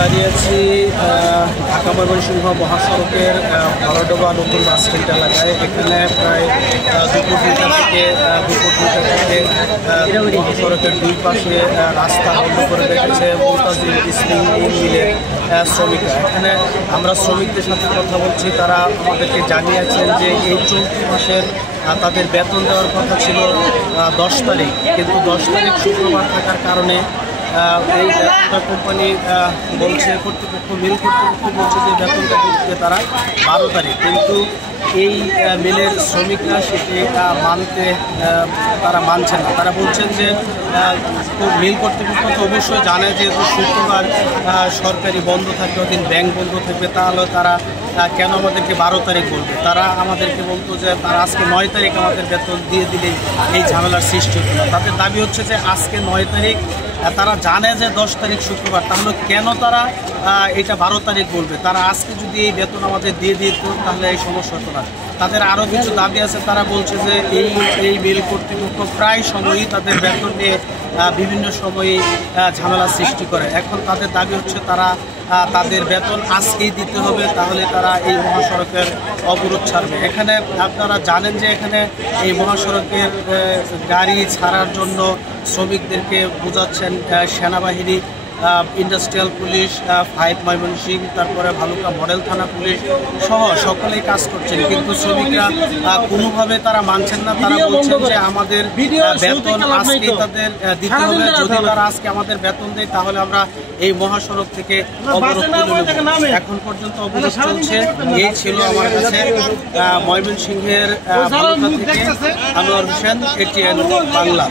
দাঁড়িয়ে আছি ঢাকা ময়মনসিংহ মহাসড়কের ভরাডোবা নতুন বাস স্ট্যান্ড এলাকায়। এখানে প্রায় দুপুর 2টা থেকে মহাসড়কের দুই পাশে রাস্তা বন্ধ করে রেখেছে মুতাজিল ইসলাম মিলের শ্রমিকরা। এখানে আমরা শ্রমিকদের সাথে কথা বলছি, তারা আমাদেরকে জানিয়েছেন যে এই চলতি মাসের তাদের বেতন দেওয়ার কথা ছিল 10 তারিখ, কিন্তু 10 তারিখ শুক্রবার থাকার কারণে এই বেতনটা কোম্পানি বলছে, মিল কর্তৃপক্ষ বলছে যে বেতনটা দিচ্ছে তারা 12 তারিখ, কিন্তু এই মিলের শ্রমিকরা সেটি মানতে তারা মানছেন না। তারা বলছেন যে মিল কর্তৃপক্ষ তো অবশ্যই জানে যে শুক্রবার সরকারি বন্ধ থাকবে, ওদিন ব্যাংক বন্ধ থাকবে, তাহলে তারা কেন আমাদেরকে 12 তারিখ বলবে। তারা আমাদেরকে বলতো যে তারা আজকে 9 তারিখ আমাদের বেতন দিয়ে দিলেই এই ঝামেলার সৃষ্টি হতো। তাদের দাবি হচ্ছে যে আজকে 9 তারিখ, তারা জানে যে 10 তারিখ শুক্রবার, তাহলে কেন তারা এটা 12 তারিখ বলবে। তারা আজকে যদি এই বেতন আমাদের দিয়ে দিত তাহলে এই সমস্যা হতো না। তাদের আরও কিছু দাবি আছে, তারা বলছে যে এই মিল কর্তৃপক্ষ প্রায় সময়ই তাদের বেতন নিয়ে বিভিন্ন সময়ে ঝামেলা সৃষ্টি করে। এখন তাদের দাবি হচ্ছে তারা তাদের বেতন আজকেই দিতে হবে, তাহলে তারা এই মহাসড়কের অবরোধ ছাড়বে। এখানে আপনারা জানেন যে এখানে এই মহাসড়কের গাড়ি ছাড়ার জন্য শ্রমিকদেরকে বোঝাচ্ছেন সেনাবাহিনী, ইন্ডাস্ট্রিয়াল পুলিশ, 5 ময়মনসিংহ, তারপরে ভালুকা মডেল থানা পুলিশ সহ সকলেই কাজ করছেন, কিন্তু শ্রমিকরা কোনোভাবে তারা মানছেন না। তারা বলছেন যে আমাদের বেতন আজকে তাদের দিতে হবে, যদি তারা আজকে আমাদের বেতন দেয় তাহলে আমরা এই মহাসড়ক থেকে অবরোধ তুলে নেব। এখন পর্যন্ত অবরোধ চলছে। এই ছিল আমার কাছে ময়মনসিংহের ভালুকা থেকে আনোয়ার হোসেন, ATN বাংলা।